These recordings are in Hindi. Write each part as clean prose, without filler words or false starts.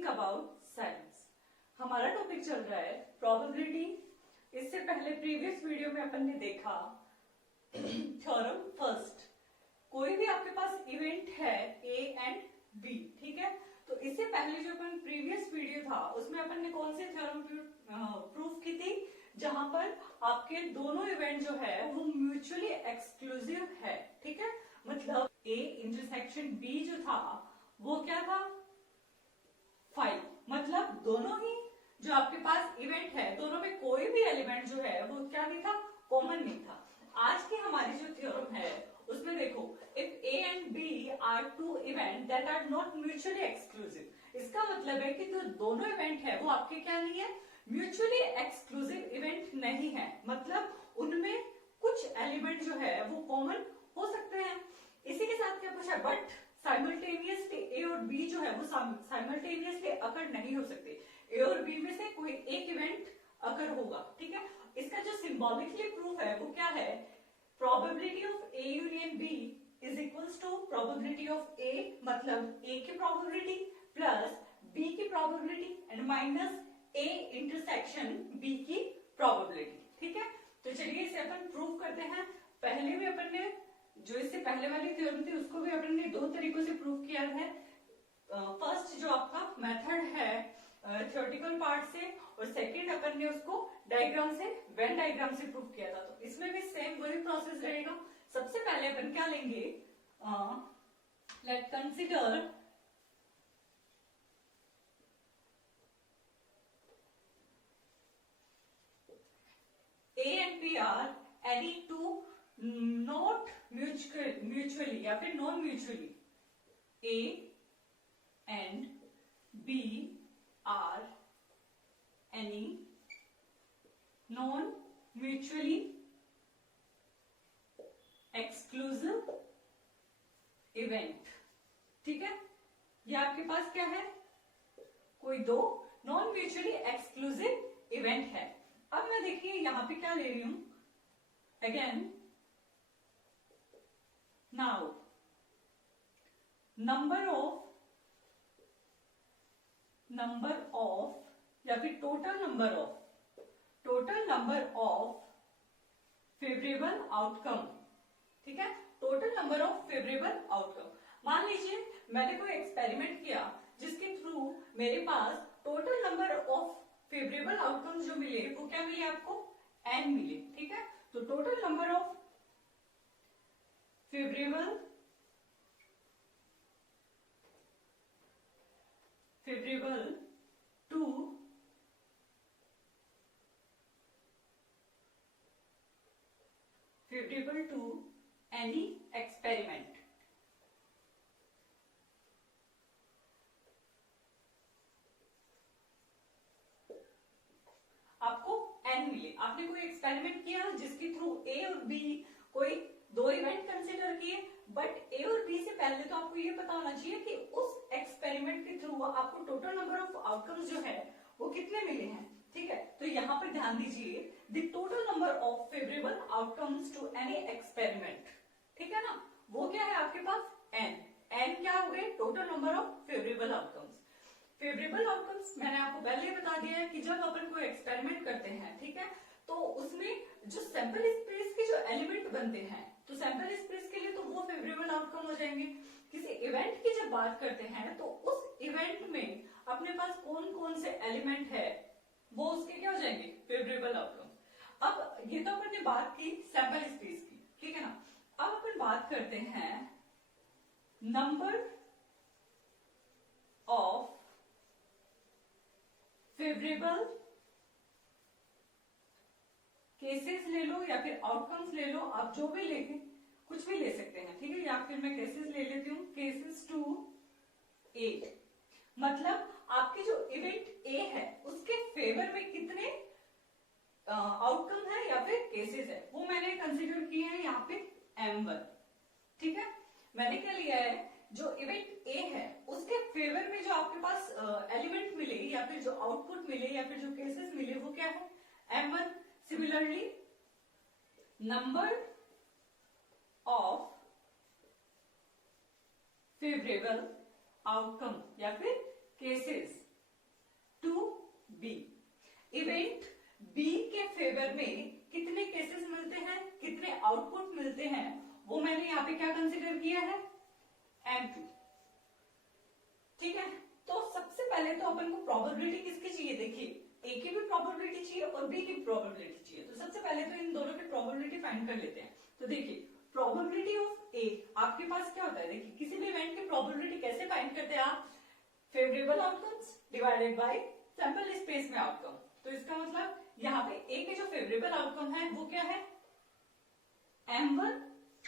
Think about science. हमारा टॉपिक चल रहा है प्रोबेबिलिटी। इससे पहले प्रीवियस वीडियो में अपन ने देखा थ्योरम फर्स्ट। कोई भी आपके पास इवेंट है ए एंड बी, ठीक है। तो इससे पहले जो अपन प्रीवियस वीडियो था उसमें अपन ने कौन से थ्योरम प्रूफ की थी, जहां पर आपके दोनों इवेंट जो है वो म्यूचुअली एक्सक्लूसिव है, ठीक है। मतलब ए इंटरसेक्शन बी जो था वो क्या था, 5। मतलब दोनों ही जो आपके पास इवेंट है दोनों में कोई भी एलिमेंट जो है वो क्या नहीं था, कॉमन नहीं था। आज की हमारी जो थ्योरम है उसमें देखो, if A and B are two event that are not mutually exclusive, इसका मतलब है कि जो दोनों इवेंट है वो आपके क्या नहीं है, म्यूचुअली एक्सक्लूसिव इवेंट नहीं है। मतलब उनमें कुछ एलिमेंट जो है वो कॉमन हो सकते हैं। इसी के साथ क्या पूछा, बट साइमल्टेनियसली ए और बी जो है वो साइमल्टेनियसली अकर नहीं हो सकते। ए और बी में से कोई एक इवेंट अकर होगा, ठीक है। इसका जो सिंबॉलिकली प्रूफ है वो क्या है, probability of A union B is equals to probability of A, मतलब ए की प्रोबेबिलिटी प्लस बी की probability and minus A intersection B की प्रोबेबिलिटी, ठीक है। तो चलिए इसे अपन प्रूव करते हैं। पहले भी अपन ने जो इससे पहले वाली थ्योरम थी उसको भी अपन ने दो तरीकों से प्रूव किया है। फर्स्ट जो आपका मेथड है थ्योरेटिकल पार्ट से, और सेकंड अपन ने उसको डायग्राम से, वेन डायग्राम से प्रूव किया था। तो इसमें भी सेम वही प्रोसेस रहेगा। सबसे पहले अपन क्या लेंगे, late consider A and B are any two not mutually या फिर non mutually, A and B are any non mutually exclusive event, ठीक है। ये आपके पास क्या है, कोई दो नॉन म्यूचुअली एक्सक्लूसिव इवेंट है। अब मैं देखिए यहां पे क्या ले रही हूं, अगेन नाउ नंबर ऑफ या फिर total number of favourable outcome, ठीक है। Total number of favourable outcome. मान लीजिए मैंने कोई एक्सपेरिमेंट किया जिसके थ्रू मेरे पास total number of favourable outcomes जो मिले वो क्या मिले आपको, n मिले, ठीक है। तो total number of favourable to any experiment, आपको n मिले। आपने कोई एक्सपेरिमेंट किया जिसके थ्रू ए और बी कोई दो इवेंट कंसीडर किए, बट ए और बी से पहले तो आपको ये पता होना चाहिए कि उस एक्सपेरिमेंट के थ्रू आपको टोटल नंबर ऑफ आउटकम्स जो है वो कितने मिले हैं, ठीक है। तो यहां पर ध्यान दीजिए, the total number of favourable outcomes to any experiment, ठीक है ना, वो क्या है आपके पास n क्या हो गए, total number of favourable outcomes. Favourable outcomes मैंने आपको पहले ही बता दिया है कि जब अपन कोई एक्सपेरिमेंट करते हैं, ठीक है, तो उसमें जो सैंपल स्पेस के जो एलिमेंट बनते हैं, तो सैंपल स्पेस के लिए तो वो फेवरेबल आउटकम हो जाएंगे। किसी इवेंट की जब बात करते हैं तो उस इवेंट में अपने पास कौन कौन से एलिमेंट है वो उसके क्या हो जाएंगे, फेवरेबल आउटकम। अब ये तो अपन ने बात की सैंपल स्पेस की, ठीक है ना। अब अपन बात करते हैं नंबर ऑफ फेवरेबल केसेस ले लो या फिर आउटकम्स ले लो, आप जो भी लेके कुछ भी ले सकते हैं, ठीक है। या फिर मैं केसेस ले लेती हूँ, केसेस टू 8। मतलब आपकी जो इवेंट ए है उसके फेवर में कितने आउटकम है या फिर केसेस है वो मैंने कंसीडर किए हैं यहाँ पे M1, ठीक है। मैंने क्या लिया है, जो इवेंट ए है उसके फेवर में जो आपके पास एलिमेंट मिले या फिर जो आउटपुट मिले या फिर जो केसेस मिले वो क्या है, M1। Similarly number of favourable outcome या फिर केसेस किया है M2। ठीक है, तो सबसे पहले तो अपन को प्रोबेबिलिटी किसकी चाहिए, देखिए ए की भी प्रोबेबिलिटी चाहिए और बी की प्रोबेबिलिटी चाहिए। तो सबसे पहले तो इन दोनों की प्रोबेबिलिटी फाइंड कर लेते हैं। तो देखिए प्रोबेबिलिटी ऑफ ए आपके पास क्या होता है, देखिए किसी भी इवेंट की प्रोबेबिलिटी कैसे फाइंड करते हैं आप, favourable outcomes divided bye sample space में आउटकम। तो इसका मतलब यहाँ पे ए के जो फेवरेबल आउटकम है वो क्या है M1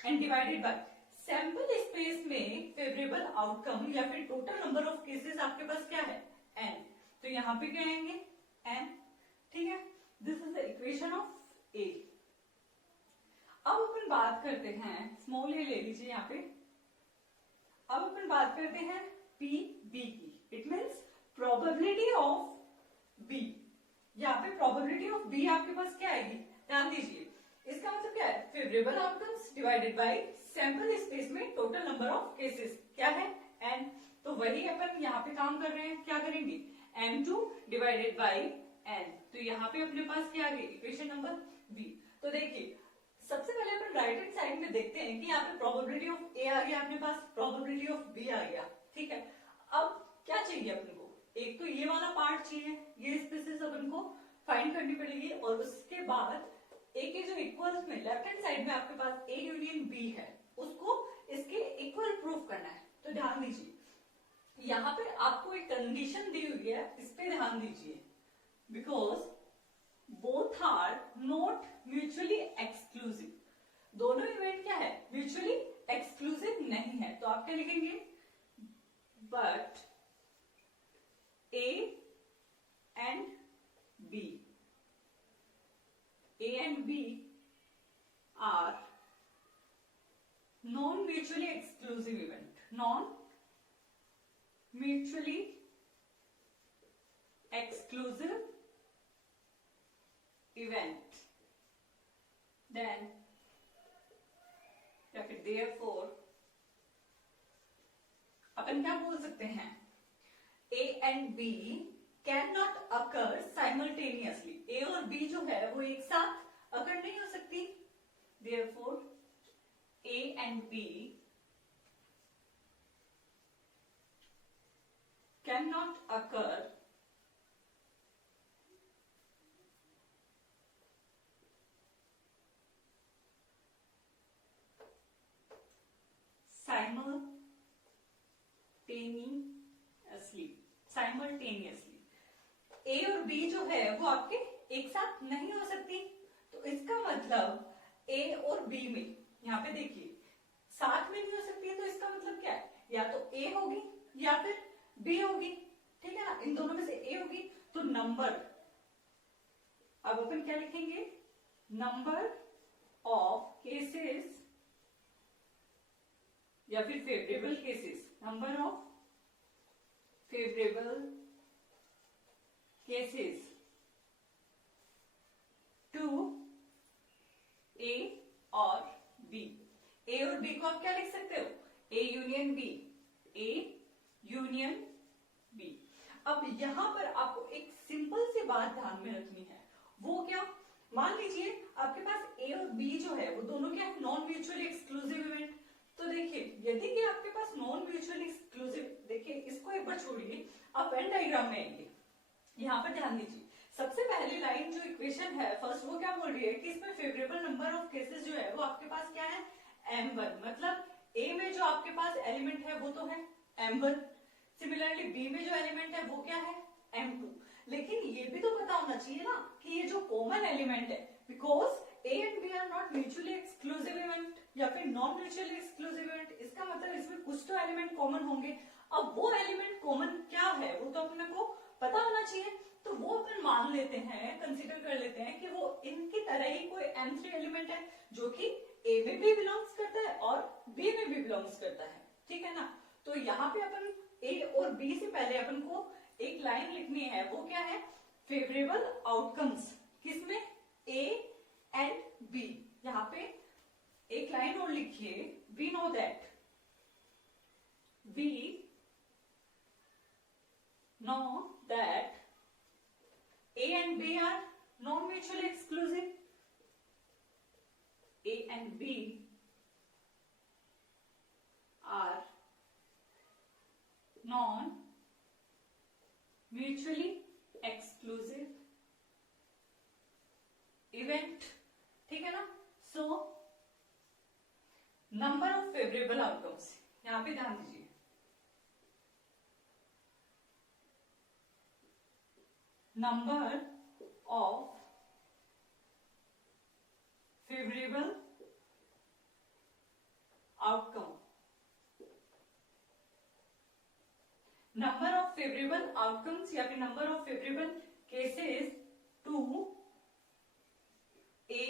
and divided by sample space में फेवरेबल आउटकम या फिर टोटल नंबर ऑफ केसेस आपके पास क्या है n। तो यहाँ पे क्या आएंगे n। ठीक है, this is the equation of a। अब अपन बात करते हैं, स्मॉल ए ले लीजिए यहाँ पे। अब अपन बात करते हैं p b की। It means probability of b। यहाँ पे प्रोबेबिलिटी ऑफ b आपके पास क्या आएगी, ध्यान दीजिए। इसका मतलब क्या है, favourable outcomes divided bye sample space में टोटल नंबर ऑफ केसेस क्या है n। तो वही अपन यहाँ पे काम कर रहे हैं, क्या करेंगे M2 डिवाइडेड बाय n। तो यहाँ पे अपने पास क्या आ गई, इक्वेशन नंबर b। तो देखिए सबसे पहले अपन राइट हैंड साइड में देखते हैं कि यहाँ पे प्रोबेबिलिटी ऑफ a आ गया अपने पास, प्रोबेबिलिटी ऑफ b आ गया। ठीक है, अब क्या चाहिए अपन को, एक तो ये वाला पार्ट चाहिए, ये स्पेसिस अपन को फाइंड करनी पड़ेगी। और उसके बाद ए के जो इक्वल्स में लेफ्ट हैंड साइड में आपके पास ए यूनियन बी है, उसको इसके इक्वल प्रूफ करना है। तो ध्यान दीजिए यहाँ पे आपको एक कंडीशन दी हुई है, इस पे ध्यान दीजिए। Because both are not mutually exclusive, दोनों इवेंट क्या है म्यूचुअली एक्सक्लूसिव नहीं है। तो आप क्या लिखेंगे, but A and B, A and B are non-mutually exclusive event, non-mutually exclusive event, then या फिर therefore अपन क्या बोल सकते हैं, A and B cannot occur simultaneously। A और B जो है वो एक साथ occur नहीं हो सकती। Therefore A and B cannot occur simultaneously। ए और बी जो है वो आपके एक साथ नहीं हो सकती। तो इसका मतलब ए और बी में, यहाँ पे देखिए साथ में नहीं हो सकती है। तो इसका मतलब क्या है, या तो ए होगी या फिर बी होगी। ठीक है ना, इन दोनों में से ए होगी। तो नंबर, अब अपन क्या लिखेंगे, नंबर ऑफ केसेस या फिर favourable cases, number of favourable cases to A और बी। ए और बी को आप क्या लिख सकते हो, A union B, A union B. अब यहां पर आपको एक सिंपल सी बात ध्यान में रखनी है, वो क्या, मान लीजिए आपके पास ए और बी जो है वो दोनों क्या है, नॉन म्यूचुअली एक्सक्लूसिव इवेंट। तो देखिए यदि कि आपके पास नॉन म्यूचुअली एक्सक्लूसिव, देखिए इसको एक बार छोड़िए, आप वेन डायग्राम में आइए, यहाँ पर ध्यान दीजिए। सबसे पहली लाइन जो इक्वेशन है फर्स्ट, वो क्या बोल रही है कि इसमें फेवरेबल नंबर ऑफ केसेस जो है वो आपके पास क्या है M1। मतलब ए में जो आपके पास एलिमेंट है वो तो है M1, सिमिलरली बी में जो एलिमेंट है वो क्या है M2। लेकिन ये भी तो पता होना चाहिए ना कि ये जो कॉमन एलिमेंट है, because A and B are not mutually exclusive event या फिर नॉन म्यूचुअली एक्सक्लूसिव इवेंट, इसका मतलब इसमें कुछ तो एलिमेंट कॉमन होंगे। अब वो एलिमेंट कॉमन क्या है वो तो अपने को पता होना चाहिए। तो वो अपन मान लेते हैं, कंसीडर कर लेते हैं कि वो इनकी तरह ही कोई M3 एलिमेंट है जो कि ए में भी बिलोंग्स करता है और बी में भी बिलोंग्स करता है। ठीक है ना, तो यहाँ पे अपन ए और बी से पहले अपन को एक लाइन लिखनी है, वो क्या है, फेवरेबल आउटकम्स, किसमें, ए एंड बी। यहाँ पे एक लाइन और लिखिए, we know that, we know that A and B are non-mutually exclusive. A and B mutually exclusive event, ठीक है ना। So number of favourable outcomes, यहां पे ध्यान दीजिए, number of favourable outcome, number of favourable outcomes या फिर number of favourable cases to A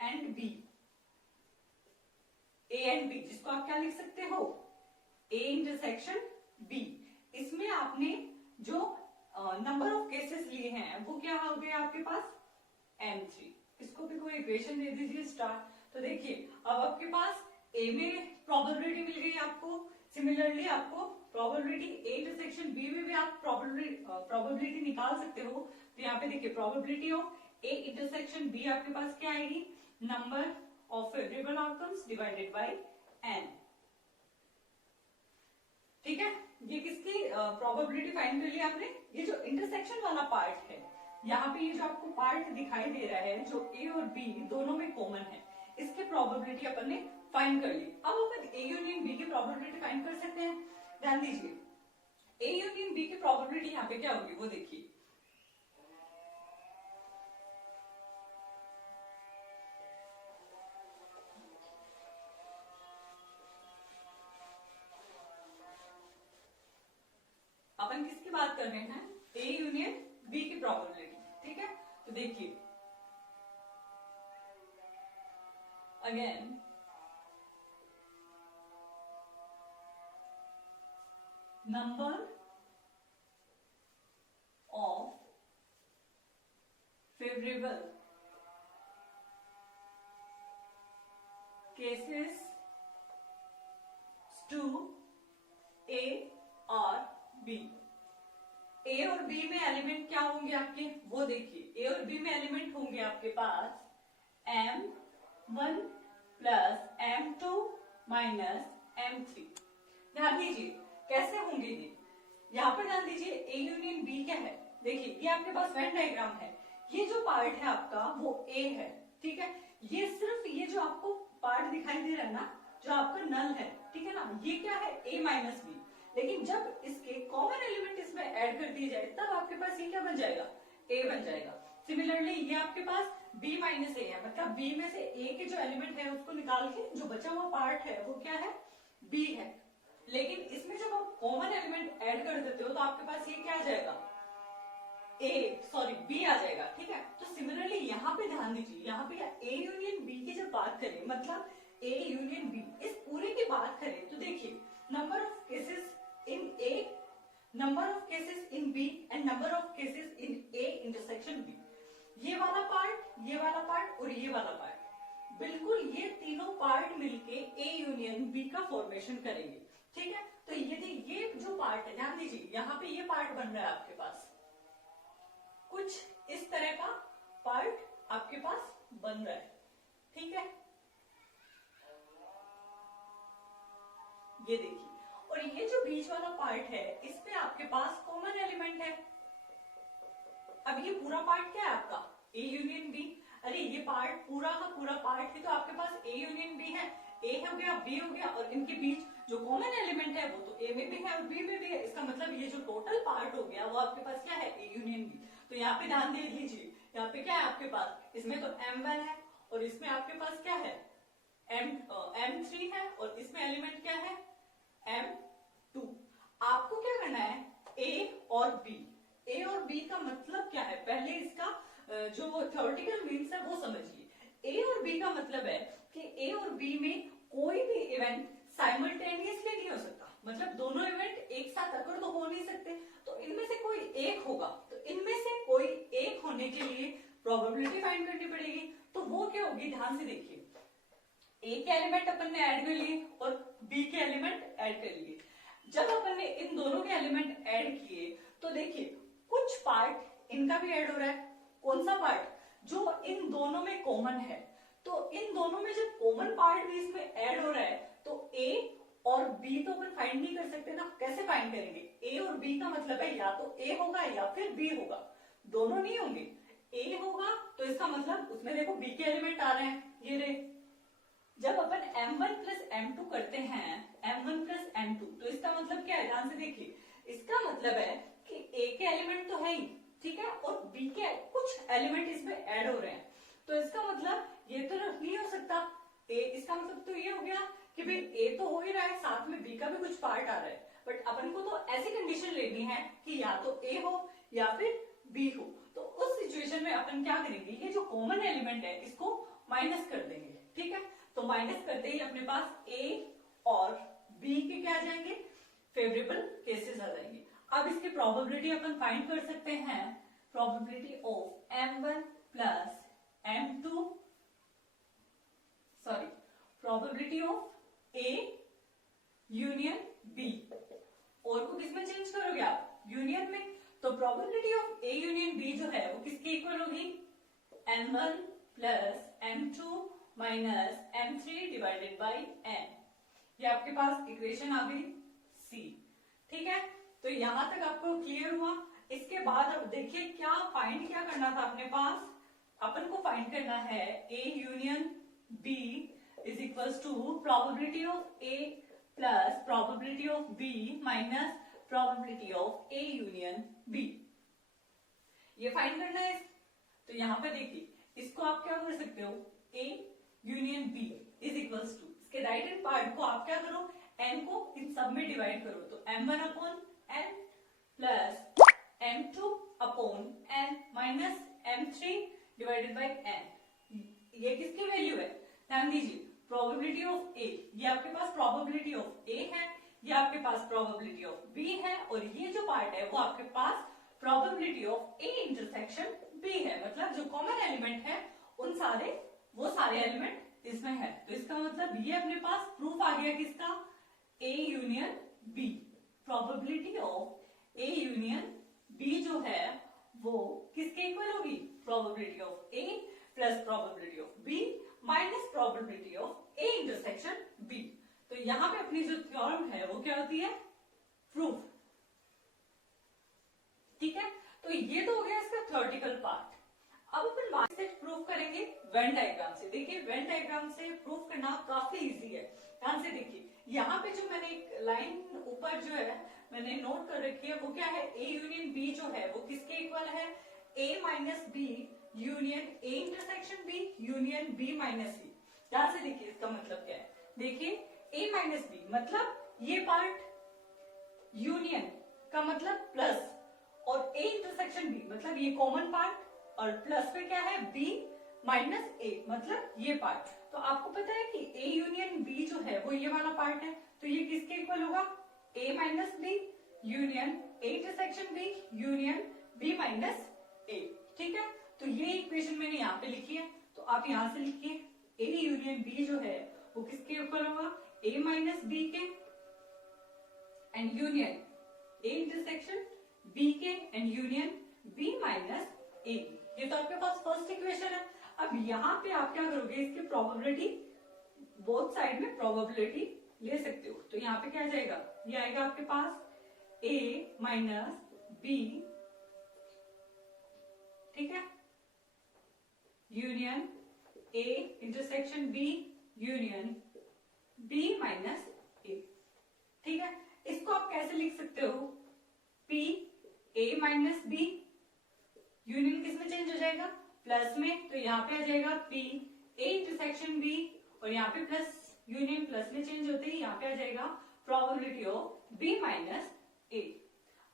and B, A and B, जिसको आप क्या लिख सकते हो, ए इंटरसेक्शन बी। इसमें आपने जो नंबर ऑफ केसेस लिए हैं वो क्या हो गया आपके पास, m3। इसको भी कोई इक्वेशन दे दीजिए स्टार। तो देखिए अब आपके पास ए में प्रोबेबिलिटी मिल गई आपको, सिमिलरली आपको प्रोबेबिलिटी ए इंटरसेक्शन बी में भी आप प्रोबेबिलिटी निकाल सकते हो। तो यहाँ पे देखिए probability of A intersection B आपके पास क्या आएगी, number of favourable outcomes divided by n, ठीक है। ये किसकी प्रोबेबिलिटी फाइंड कर लिया आपने, ये जो इंटरसेक्शन वाला पार्ट है, यहाँ पे ये जो आपको पार्ट दिखाई दे रहा है जो ए और बी दोनों में कॉमन है, इसकी प्रोबेबिलिटी अपन ने फाइंड कर ली। अब अपन ए यूनियन बी की प्रोबेबिलिटी फाइंड कर सकते हैं। ध्यान दीजिए, ए यूनियन बी की प्रोबेबिलिटी यहाँ पे क्या होगी वो देखिए, अपन किसकी बात कर रहे हैं, ए यूनियन बी की प्रोबेबिलिटी, ठीक है। तो देखिए again number of favourable cases to A और बी, ए और बी में एलिमेंट क्या होंगे आपके वो देखिए, ए और बी में एलिमेंट होंगे आपके पास m1 plus m2 minus m3। ध्यान दीजिए कैसे होंगे ये, यहाँ पर ध्यान दीजिए ए यूनियन बी क्या है, देखिए ये आपके पास वेन डायग्राम है, ये जो पार्ट है आपका वो ए है, ठीक है। ये सिर्फ ये जो आपको पार्ट दिखाई दे रहा है ना, जो आपका नल है, ठीक है ना, ये क्या है ए माइनस बी। लेकिन जब इसके कॉमन एलिमेंट इसमें ऐड कर दिए जाए तब आपके पास ये क्या बन जाएगा, ए बन जाएगा। सिमिलरली ये आपके पास b माइनस ए है, मतलब b में से a के जो एलिमेंट है उसको निकाल के जो बचा हुआ पार्ट है वो क्या है, b है। लेकिन इसमें जब आप कॉमन एलिमेंट ऐड कर देते हो तो आपके पास ये क्या आ जाएगा, b आ जाएगा, ठीक है। तो सिमिलरली यहाँ पे ध्यान दीजिए, यहाँ पे a यूनियन b की जब बात करें, मतलब a यूनियन b, इस पूरे की बात करें तो देखिए number of cases in a, number of cases in b and number of cases in a intersection b, ये वाला पार्ट और ये वाला पार्ट, बिल्कुल ये तीनों पार्ट मिलके a यूनियन b का फॉर्मेशन करेंगे, ठीक है। तो ये जो पार्ट है, ध्यान दीजिए यहाँ पे ये पार्ट बन रहा है आपके पास, कुछ इस तरह का पार्ट आपके पास बन रहा है, ठीक है। ये देखिए, और ये जो बीच वाला पार्ट है इसमें आपके पास कॉमन एलिमेंट है। अब ये पूरा पार्ट क्या है आपका, ए यूनियन बी। अरे ये पार्ट पूरा का पूरा पार्ट है तो आपके पास ए यूनियन बी है, ए हो गया बी हो गया, और इनके बीच जो कॉमन एलिमेंट है वो तो ए में भी है और बी में भी है। इसका मतलब ये जो टोटल पार्ट हो गया वो आपके पास क्या है, ए यूनियन बी। तो यहाँ पे ध्यान दे लीजिए, यहाँ पे क्या है आपके पास, इसमें तो m1 है और इसमें आपके पास क्या है, m3 है, और इसमें एलिमेंट क्या है, m2। आपको क्या करना है, a और b, a और b का मतलब क्या है, पहले इसका जो थ्योरेटिकल मीन्स है वो समझिए। a और b का मतलब है कि a और b में कोई भी इवेंट साइमल्टेनियसली नहीं हो सकता, मतलब दोनों इवेंट एक साथ अगर तो हो नहीं सकते, तो इनमें से कोई एक होगा। तो इनमें से कोई एक होने के लिए प्रोबेबिलिटी फाइंड करनी पड़ेगी। तो वो क्या होगी, ध्यान से देखिए, ए के एलिमेंट अपन ने ऐड कर लिए और बी के एलिमेंट ऐड कर लिए। जब अपन ने इन दोनों के एलिमेंट ऐड किए तो देखिए कुछ पार्ट इनका भी ऐड हो रहा है। कौन सा पार्ट, जो इन दोनों में कॉमन है। तो इन दोनों में जब कॉमन पार्ट भी इसमें ऐड हो रहा है तो ए और बी तो अपन फाइंड नहीं कर सकते ना, कैसे फाइंड करेंगे? ए और बी का मतलब है या तो ए होगा या फिर बी होगा, दोनों नहीं होंगे। ए होगा तो इसका मतलब उसमें देखो बी के एलिमेंट आ रहे हैं, ये रहे। जब अपन m1 प्लस m2 करते हैं, m1 प्लस m2, तो इसका मतलब क्या है? ध्यान से देखिए, इसका मतलब है कि a के एलिमेंट तो है ही, ठीक है, और b के कुछ एलिमेंट इसमें ऐड हो रहे हैं, तो इसका मतलब ये तो नहीं हो सकता a, इसका मतलब तो ये हो गया कि भाई a तो हो ही रहा है, साथ में b का भी कुछ पार्ट आ रहा है, बट अपन को तो ऐसी कंडीशन लेनी है कि या तो a हो या फिर b हो। तो उस सिचुएशन में अपन क्या करेंगे, ये जो कॉमन एलिमेंट है इसको माइनस कर देंगे, ठीक है। तो माइनस करते ही अपने पास a और b के क्या आ जाएंगे? फेवरेबल केसेस आ जाएंगे। अब इसकी प्रोबेबिलिटी अपन फाइंड कर सकते हैं, probability of m1 plus m2, sorry, probability of a union b, और को किसमें चेंज करोगे आप? यूनियन में। तो probability of a union b जो है वो किसके इक्वल होगी? m1 plus m2 minus m3 divided by n। ये आपके पास इक्वेशन आ गई C, ठीक है। तो यहां तक आपको क्लियर हुआ। इसके बाद अब देखिए क्या फाइंड क्या करना था अपने पास, अपन को फाइंड करना है A union B is equals to probability of A plus probability of B minus probability of A union B, ये फाइंड करना है। तो यहाँ पे देखिए, इसको आप क्या कर सकते हो, A union B is equals to, इसके राइट हैंड पार्ट को आप क्या करो, n को इन सब में डिवाइड करो, तो m1 upon n plus m2 upon n minus m3 divided by n। ये किसकी वैल्यू है? ध्यान दीजिए, प्रोबेबिलिटी ऑफ A, ये आपके पास प्रोबेबिलिटी ऑफ A है, ये आपके पास प्रोबेबिलिटी ऑफ B है, और ये जो पार्ट है वो आपके पास probability of A intersection B है। मतलब जो कॉमन एलिमेंट है उन वो सारे एलिमेंट इसमें है। तो इसका मतलब ये अपने पास प्रूफ आ गया किसका? A union B। Probability of A union B जो है वो किसके इक्वल होगी? Probability of A plus probability of B minus probability of A intersection B। तो यहां पे अपनी जो थ्योरम है वो क्या होती है? प्रूफ, ठीक है। तो ये तो हो गया इसका थ्योरेटिकल पार्ट। अब अपन बात से प्रूफ करेंगे वेन डायग्राम से। देखिए वेन डायग्राम से प्रूफ करना काफी इजी है। ध्यान से देखिए, यहाँ पे जो मैंने एक लाइन ऊपर जो है मैंने नोट कर रखी है वो क्या है? A यूनियन B जो है वो किसके इक्वल है? A minus B union A intersection B union B minus C। ध्यान से देखिए इसका मतलब क्या है। देखिए A माइनस B मतलब ये पार्ट, यूनियन का मतलब प्लस, और A इंटरसेक्शन B मतलब ये कॉमन पार्ट, और प्लस पे क्या है? B माइनस A मतलब ये पार्ट। तो आपको पता है कि A यूनियन B जो है वो ये वाला पार्ट है, तो ये किसके इक्वल होगा? A minus B union A intersection B union B minus A, ठीक है। तो ये इक्वेशन मैंने यहाँ पे लिखी है, तो आप यहाँ से लिखिए A यूनियन B जो है वो किसके इक्वल होगा? A माइनस B के, and union A intersection B के, and union B minus A। ये तो आपके पास फर्स्ट इक्वेशन है। अब यहाँ पे आप क्या करोगे? इसकी प्रोबेबिलिटी, बोथ साइड में प्रोबेबिलिटी ले सकते हो। तो यहाँ पे क्या आ जाएगा? ये आएगा आपके पास A माइनस B, ठीक है, union A intersection B union B minus A, ठीक है। इसको आप कैसे लिख सकते हो? P A minus B, union किस में चेंज हो जाएगा? प्लस में, तो यहाँ पे आ जाएगा P A इंटरसेक्शन B, और यहाँ पे प्लस यूनियन प्लस में चेंज होते ही यहाँ पे आ जाएगा probability of B minus A।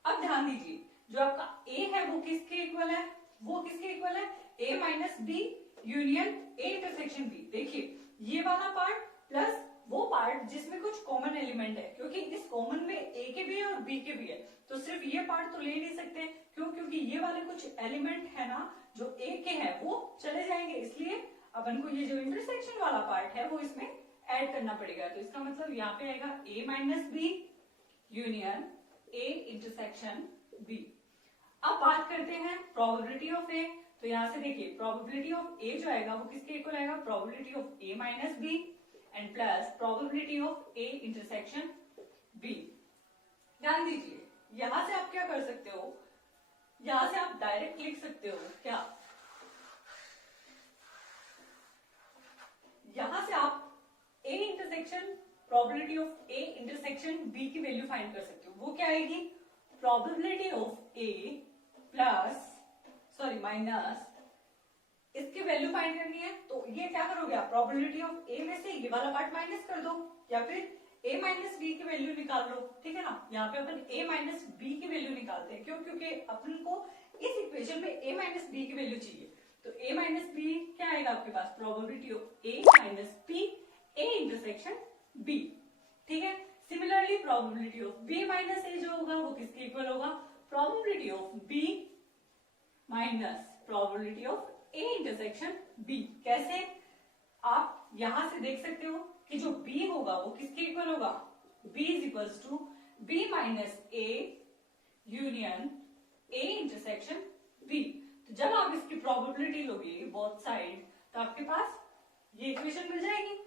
अब ध्यान दीजिए, जो आपका A है वो किसके इक्वल है? वो किसके इक्वल है? A minus B union A intersection B। देखिए ये वाला पार्ट प्लस वो पार्ट जिसमें कुछ कॉमन एलिमेंट है, क्योंकि इस कॉमन में A के भी है और B के भी है, तो सिर्फ ये पार्ट तो ले नहीं सकते। क्यों? क्योंकि ये वाले कुछ एलिमेंट है ना जो A के हैं वो चले जाएंगे, इसलिए अपन को ये जो इंटरसेक्शन वाला पार्ट है वो इसमें ऐड करना पड़ेगा। तो इसका मतलब यहाँ पे आएगा A minus B union A intersection B। अब बात करते हैं प्रोबेबिलिटी ऑफ A। तो यहाँ से देखिए प्रोबेबिलिटी ऑफ A जो आएगा वो किसके इक्वल आएगा? Probability of A minus B and plus probability of A intersection B. ध्यान दीजिए, यहां से आप क्या कर सकते हो, यहां से आप डायरेक्ट लिख सकते हो क्या, यहां से आप A intersection probability of A intersection B की वैल्यू फाइंड कर सकते हो। वो क्या आएगी, probability of A plus minus इसकी वैल्यू फाइंड करनी है, तो ये क्या करोगे आप, प्रोबेबिलिटी ऑफ ए में से ये वाला पार्ट माइनस कर दो, या फिर a माइनस बी की वैल्यू निकाल लो, ठीक है ना। यहाँ पे अपन a माइनस बी की वैल्यू निकालते हैं, क्यों, क्योंकि अपन को इस इक्वेशन में a माइनस बी की वैल्यू चाहिए। तो a माइनस बी क्या आएगा आपके पास, probability of a minus B a intersection b, ठीक है। Similarly probability of b minus a जो होगा वो किसके इक्वल होगा, probability of b minus probability of a intersection b। कैसे, आप यहां से देख सकते हो कि जो b होगा वो किसके इक्वल होगा, b is equals to b minus a union a intersection b। तो जब आप इसकी प्रोबेबिलिटी लोगे बोथ साइड, तो आपके पास ये इक्वेशन मिल जाएगी।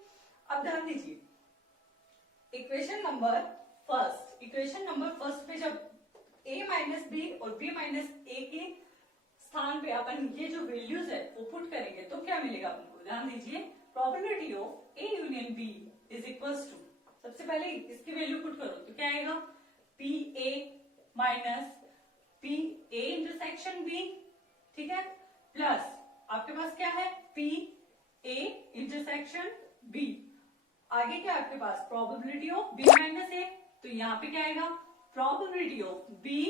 अब ध्यान दीजिए, इक्वेशन नंबर फर्स्ट पे जब a माइनस बी और b माइनस a के स्थान पे अपन ये जो वैल्यूज है वो पुट करेंगे तो क्या मिलेगा अपन को, ध्यान दीजिए, probability of a union b is equals to, सबसे पहले इसकी वैल्यू पुट करो तो क्या आएगा, p a minus p a intersection b, ठीक है, प्लस आपके पास क्या है, p a इंटरसेक्शन b। आगे क्या आपके पास, probability of b minus a, तो यहाँ पे क्या आएगा, probability of b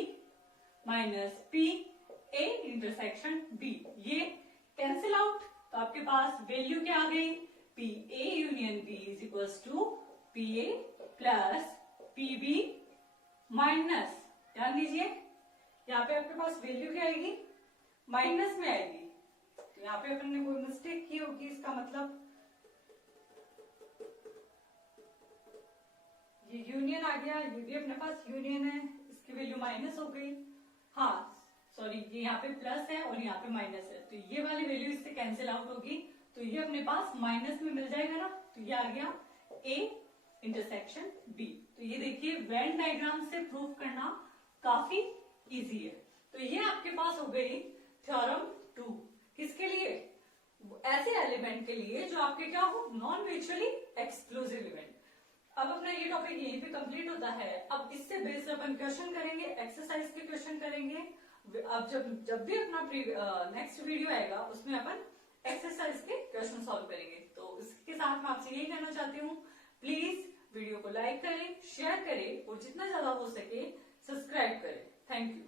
minus p a intersection b। ये कैंसिल आउट, तो आपके पास वैल्यू क्या आ गई, P A union B is equals to P A plus P B minus, ध्यान दीजिए यहाँ पे आपके पास वैल्यू क्या आएगी, माइनस में आएगी। तो यहाँ पे अपन ने कोई मिस्टेक की होगी, इसका मतलब ये यूनियन आ गया, ये भी अपने पास यूनियन है, इसकी वैल्यू माइनस हो गई। हाँ सॉरी, ये यहाँ पे प्लस है और यहाँ पे माइनस है, तो ये वाली वैल्यू इससे कैंसिल आउट होगी, तो ये अपने पास माइनस में मिल जाएगा ना, तो ये आ गया A इंटरसेक्शन B। तो ये देखिए वेन डायग्राम से प्रूव करना काफी इजी है। तो ये आपके पास हो गई थ्योरम 2, किसके लिए, ऐसे एलिमेंट के लिए जो आपके क्या हो, नॉन म्यूचुअली एक्सक्लूसिव एलिमेंट। अब अपना ये टॉपिक यहीं पे कंप्लीट होता है। अब इससे बेस्ड अपन क्वेश्चन करेंगे, एक्सरसाइज के क्वेश्चन करेंगे। अब जब भी अपना नेक्स्ट वीडियो आएगा उसमें अपन एक्सरसाइज के क्वेश्चन सॉल्व करेंगे। तो इसके साथ मैं आपसे यही कहना चाहती हूँ, प्लीज वीडियो को लाइक करें, शेयर करें और जितना ज्यादा हो सके सब्सक्राइब करें। Thank you.